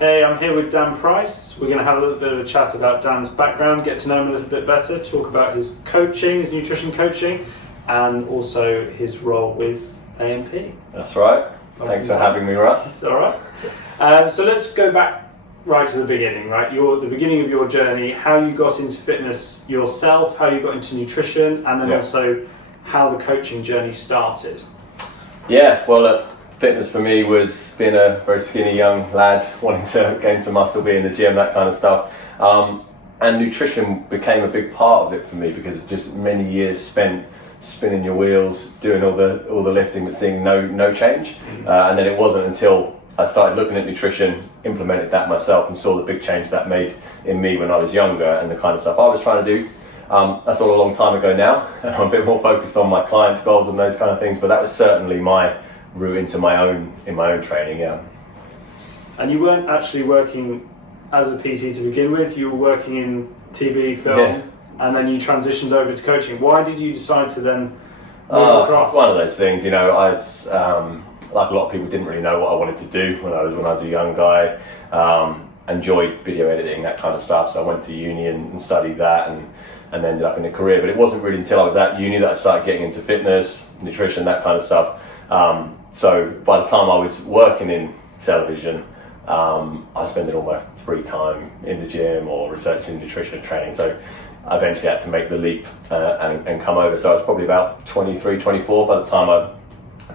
Hey, I'm here with Dan Price. We're going to have a little bit of a chat about Dan's background, get to know him a little bit better, talk about his coaching, his nutrition coaching, and also his role with AMP. That's right. Thanks for having me, Russ. It's all right. So let's go back right to the beginning, right? The beginning of your journey, how you got into fitness yourself, how you got into nutrition, and then also how the coaching journey started. Yeah, well, fitness for me was being a very skinny young lad, wanting to gain some muscle, be in the gym, that kind of stuff. And nutrition became a big part of it for me because just many years spent spinning your wheels, doing all the lifting, but seeing no change. And then it wasn't until I started looking at nutrition, implemented that myself, and saw the big change that made in me when I was younger and the kind of stuff I was trying to do. That's all a long time ago now. I'm a bit more focused on my clients' goals and those kind of things, but that was certainly my route into my own training. Yeah. And you weren't actually working as a PT to begin with. You were working in TV, film, and then you transitioned over to coaching. Why did you decide to then move across? One of those things, I was like a lot of people, didn't really know what I wanted to do when I was a young guy. Enjoyed video editing, that kind of stuff, so I went to uni and studied that and ended up in a career. But it wasn't really until I was at uni that I started getting into fitness, nutrition, that kind of stuff. So by the time I was working in television, I was spending all my free time in the gym or researching nutrition and training. So I eventually had to make the leap and come over. So I was probably about 23, 24 by the time I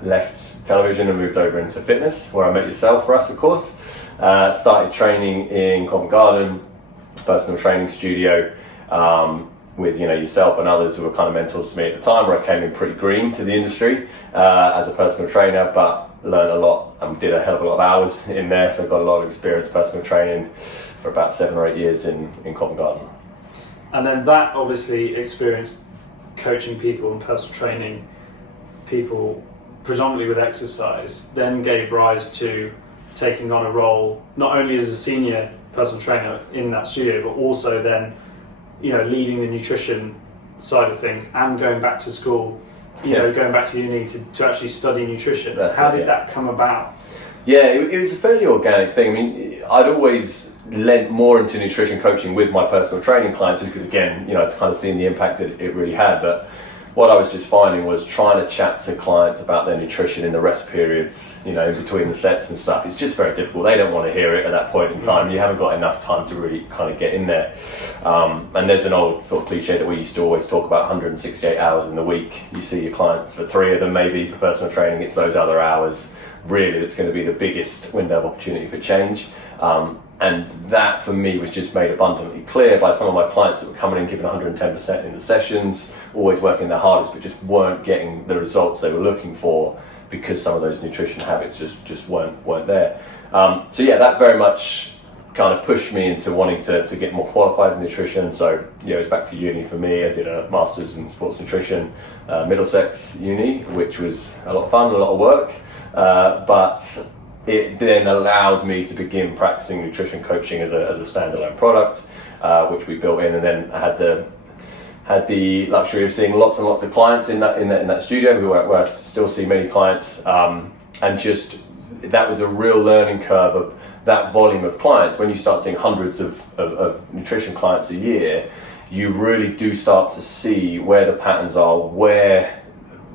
left television and moved over into fitness, where I met yourself, Russ, of course. Started training in Covent Garden, personal training studio, with yourself and others who were kind of mentors to me at the time, where I came in pretty green to the industry as a personal trainer, but learned a lot and did a hell of a lot of hours in there, so I got a lot of experience personal training for about 7 or 8 years in Covent Garden. And then that obviously experience coaching people and personal training people predominantly with exercise then gave rise to taking on a role not only as a senior personal trainer in that studio, but also then leading the nutrition side of things and going back to school, going back to uni to actually study nutrition. How did that come about? Yeah, it was a fairly organic thing. I mean, I'd always lent more into nutrition coaching with my personal training clients just because, again, it's kind of seeing the impact that it really had. But what I was just finding was trying to chat to clients about their nutrition in the rest periods, in between the sets and stuff. It's just very difficult. They don't want to hear it at that point in time. You haven't got enough time to really kind of get in there. And there's an old sort of cliche that we used to always talk about: 168 hours in the week. You see your clients for 3 of them, maybe for personal training. It's those other hours really that's going to be the biggest window of opportunity for change. And that for me was just made abundantly clear by some of my clients that were coming in giving 110% in the sessions, always working their hardest, but just weren't getting the results they were looking for because some of those nutrition habits just weren't there. So yeah, that very much kind of pushed me into wanting to get more qualified in nutrition. So it was back to uni for me. I did a master's in sports nutrition, Middlesex Uni, which was a lot of fun, a lot of work, but it then allowed me to begin practicing nutrition coaching as a standalone product, which we built in, and then I had the luxury of seeing lots and lots of clients in that studio, where I still see many clients, and just that was a real learning curve of that volume of clients. When you start seeing hundreds of nutrition clients a year, you really do start to see where the patterns are, where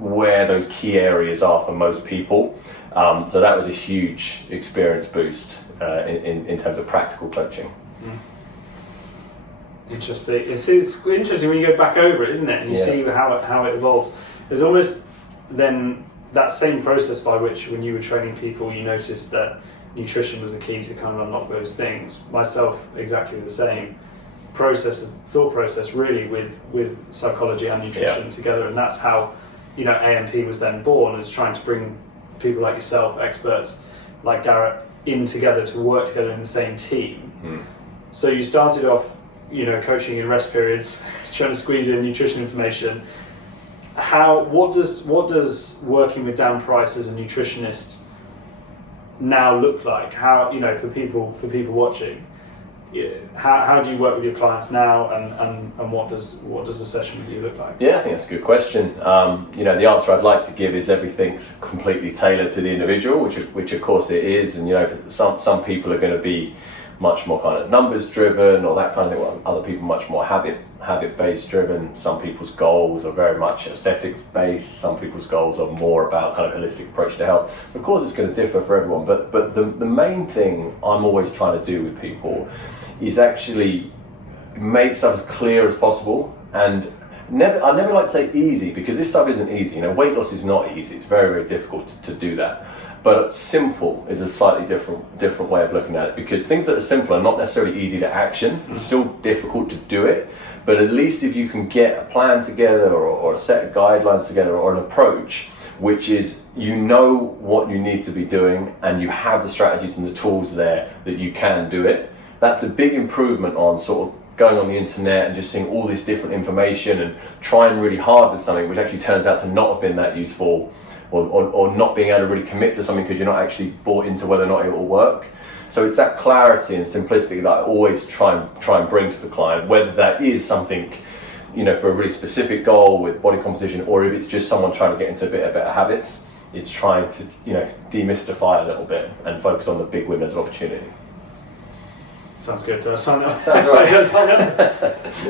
those key areas are for most people. So that was a huge experience boost in terms of practical coaching. Interesting. It's interesting when you go back over it, isn't it? And you see how it evolves. There's almost then that same process by which, when you were training people, you noticed that nutrition was the key to kind of unlock those things. Myself, exactly the same thought process really with psychology and nutrition together, and that's how AMP was then born, as trying to bring people like yourself, experts like Garrett, in together to work together in the same team. So you started off coaching in rest periods, trying to squeeze in nutrition information. What does working with Dan Price as a nutritionist now look like? How, for people watching, how do you work with your clients now, and what does a session with you look like? Yeah, I think that's a good question. The answer I'd like to give is everything's completely tailored to the individual, which of course it is. And some people are going to be much more kind of numbers driven or that kind of thing, while other people much more habit based driven. Some people's goals are very much aesthetics based. Some people's goals are more about kind of holistic approach to health. Of course, it's going to differ for everyone. But the main thing I'm always trying to do with people is actually make stuff as clear as possible. And I never like to say easy, because this stuff isn't easy. Weight loss is not easy. It's very, very difficult to do that. But simple is a slightly different way of looking at it, because things that are simple are not necessarily easy to action. It's still difficult to do it, but at least if you can get a plan together or a set of guidelines together or an approach, which is what you need to be doing and you have the strategies and the tools there that you can do it, that's a big improvement on sort of going on the internet and just seeing all this different information and trying really hard with something which actually turns out to not have been that useful, or not being able to really commit to something because you're not actually bought into whether or not it will work. So it's that clarity and simplicity that I always try and bring to the client, whether that is something, for a really specific goal with body composition, or if it's just someone trying to get into a bit of better habits. It's trying to, demystify a little bit and focus on the big winners of opportunity. Sounds good. Sounds right.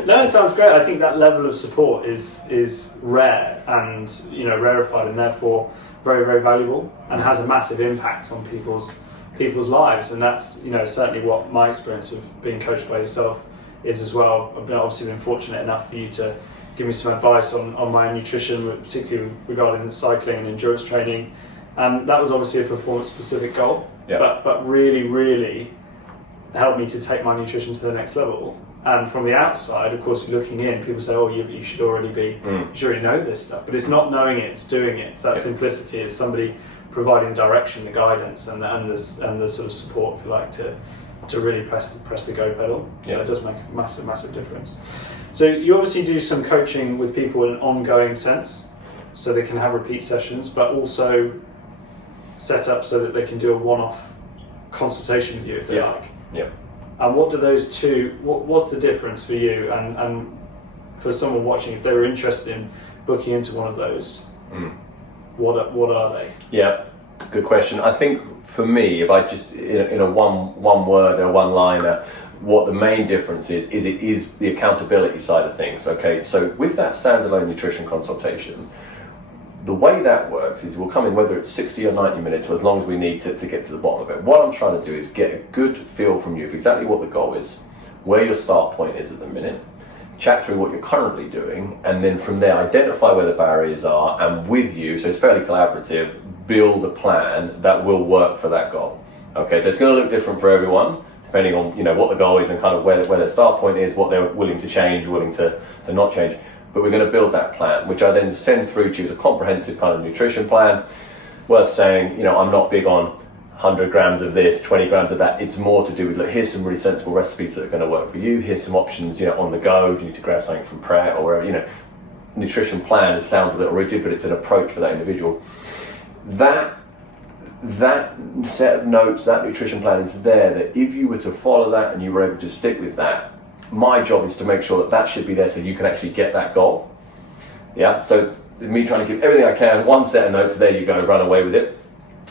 No, it sounds great. I think that level of support is rare and rarefied, and therefore very, very valuable, and has a massive impact on people's lives. And that's certainly what my experience of being coached by yourself is as well. I've obviously been fortunate enough for you to give me some advice on my nutrition, particularly regarding cycling and endurance training, and that was obviously a performance specific goal. Yeah. But really, really helped me to take my nutrition to the next level. And from the outside, of course, looking in, people say, "Oh, you should already you should already know this stuff." But it's not knowing it; it's doing it. It's that simplicity. It's somebody providing the direction, the guidance, and the sort of support, if you like, to really press the go pedal. So it does make a massive, massive difference. So you obviously do some coaching with people in an ongoing sense, so they can have repeat sessions, but also set up so that they can do a one-off consultation with you if they like. Yeah. And what do those two? What's the difference for you and for someone watching, if they were interested in booking into one of those? What are they? Yeah, good question. I think for me, if I just in a one word or one liner, what the main difference is it is the accountability side of things. Okay, so with that standalone nutrition consultation, the way that works is we'll come in whether it's 60 or 90 minutes, or as long as we need to get to the bottom of it. What I'm trying to do is get a good feel from you of exactly what the goal is, where your start point is at the minute, chat through what you're currently doing, and then from there identify where the barriers are, and with you, so it's fairly collaborative, build a plan that will work for that goal. Okay, so it's going to look different for everyone, depending on what the goal is and kind of where their start point is, what they're willing to change, willing to not change. But we're going to build that plan, which I then send through to you as a comprehensive kind of nutrition plan. Worth saying, I'm not big on 100 grams of this, 20 grams of that. It's more to do with, here's some really sensible recipes that are going to work for you. Here's some options, on the go. Do you need to grab something from Pret or wherever, nutrition plan, it sounds a little rigid, but it's an approach for that individual. That set of notes, that nutrition plan is there, that if you were to follow that and you were able to stick with that, my job is to make sure that should be there so you can actually get that goal. Yeah, so me trying to give everything I can, one set of notes, there you go, run away with it.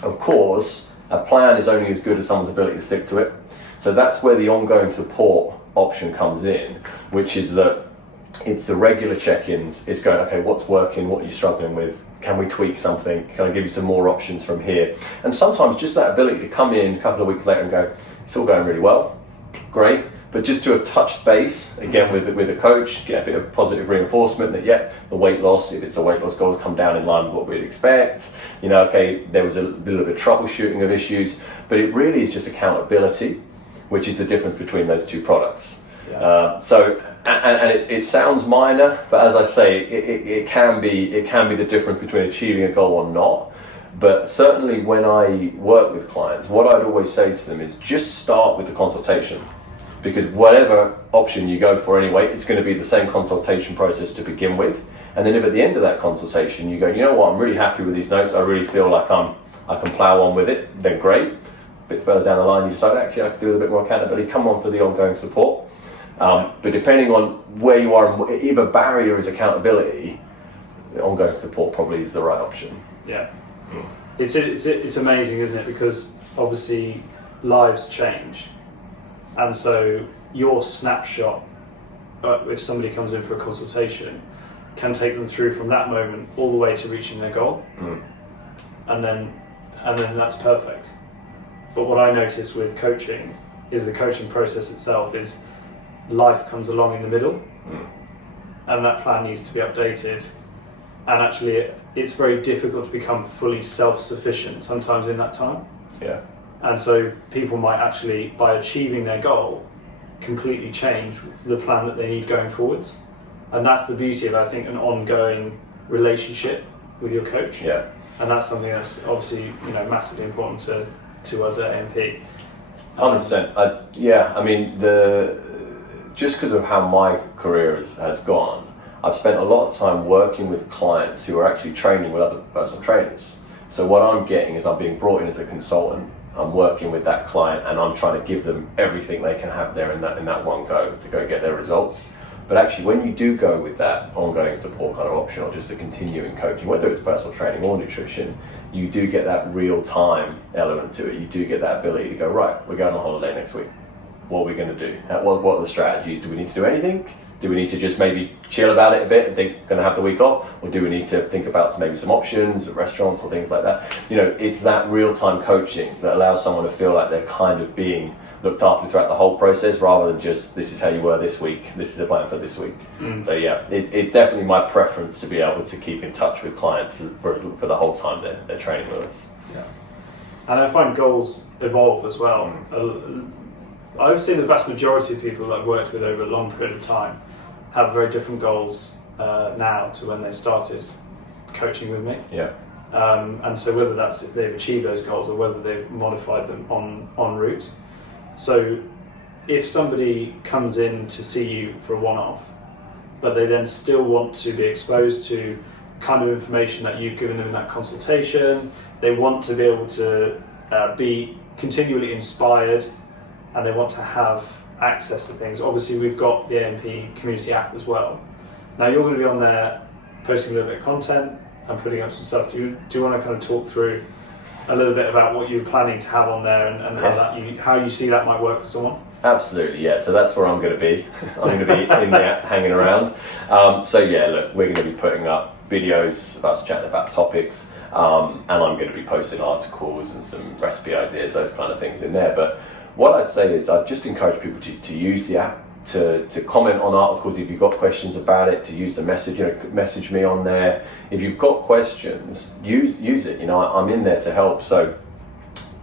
Of course, a plan is only as good as someone's ability to stick to it. So that's where the ongoing support option comes in, which is that it's the regular check-ins. It's going, okay, what's working, what are you struggling with? Can we tweak something? Can I give you some more options from here? And sometimes just that ability to come in a couple of weeks later and go, it's all going really well, great. But just to have touched base again with a coach, get a bit of positive reinforcement that the weight loss, if it's a weight loss goal, come down in line with what we'd expect. Okay, there was a little bit of troubleshooting of issues, but it really is just accountability, which is the difference between those two products. Yeah. It sounds minor, but as I say, it can be the difference between achieving a goal or not. But certainly when I work with clients, what I'd always say to them is just start with the consultation. Because whatever option you go for anyway, it's going to be the same consultation process to begin with. And then if at the end of that consultation you go, you know what, I'm really happy with these notes, I really feel like I can plow on with it, then great. bit further down the line, you decide actually I could do with a bit more accountability, come on for the ongoing support. But depending on where you are, if a barrier is accountability, the ongoing support probably is the right option. Yeah, it's amazing, isn't it? Because obviously lives change, and so your snapshot, if somebody comes in for a consultation, can take them through from that moment all the way to reaching their goal, and then that's perfect. But what I notice with coaching is the coaching process itself is life comes along in the middle, and that plan needs to be updated. And actually, it's very difficult to become fully self-sufficient sometimes in that time. Yeah. And so people might actually, by achieving their goal, completely change the plan that they need going forwards. And that's the beauty of, I think, an ongoing relationship with your coach. Yeah. And that's something that's obviously, massively important to us at AMP. 100%. Yeah, I mean, just because of how my career has gone, I've spent a lot of time working with clients who are actually training with other personal trainers. So what I'm getting is I'm being brought in as a consultant. I'm working with that client and I'm trying to give them everything they can have there in that one go to go get their results. But actually, when you do go with that ongoing support kind of option, or just a continuing coaching, whether it's personal training or nutrition, you do get that real-time element to it. You do get that ability to go, right, we're going on holiday next week. What are we going to do? What are the strategies? Do we need to do anything? Do we need to just maybe chill about it a bit and think we're going to have the week off? Or do we need to think about maybe some options at restaurants or things like that? It's that real-time coaching that allows someone to feel like they're kind of being looked after throughout the whole process, rather than just, this is how you were this week, this is the plan for this week. So yeah, it's definitely my preference to be able to keep in touch with clients for the whole time they're training with us. Yeah. And I find goals evolve as well. I would say the vast majority of people that I've worked with over a long period of time have very different goals now to when they started coaching with me. Yeah. And so whether that's if they've achieved those goals or whether they've modified them en route. So if somebody comes in to see you for a one-off, but they then still want to be exposed to kind of information that you've given them in that consultation, they want to be able to be continually inspired, and they want to have access to things. Obviously, we've got the AMP community app as well. Now you're going to be on there posting a little bit of content and putting up some stuff. Do you want to kind of talk through a little bit about what you're planning to have on there and how you see that might work for someone? Absolutely, yeah. So that's where I'm going to be. I'm going to be in the app hanging around. So yeah, look, we're going to be putting up videos of us chatting about topics, and I'm going to be posting articles and some recipe ideas, those kind of things in there. But what I'd say is I'd just encourage people to use the app, to comment on articles if you've got questions about it, to use the message, message me on there. If you've got questions, use it. I'm in there to help. So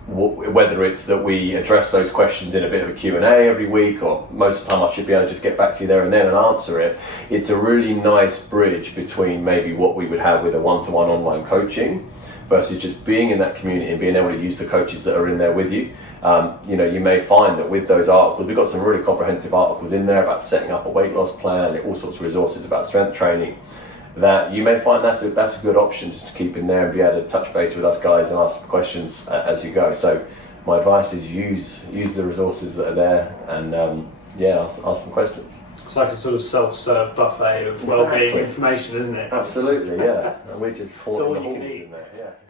whether it's that we address those questions in a bit of a Q&A every week, or most of the time I should be able to just get back to you there and then and answer it. It's a really nice bridge between maybe what we would have with a one-to-one online coaching versus just being in that community and being able to use the coaches that are in there with you. You may find that with those articles, we've got some really comprehensive articles in there about setting up a weight loss plan, all sorts of resources about strength training, that you may find that's a good option just to keep in there and be able to touch base with us guys and ask questions as you go. So my advice is use the resources that are there and ask some questions. It's like a sort of self-serve buffet of well-being information, isn't it? Absolutely, yeah. And we're just hoarding the all you halls can eat. in there. Yeah.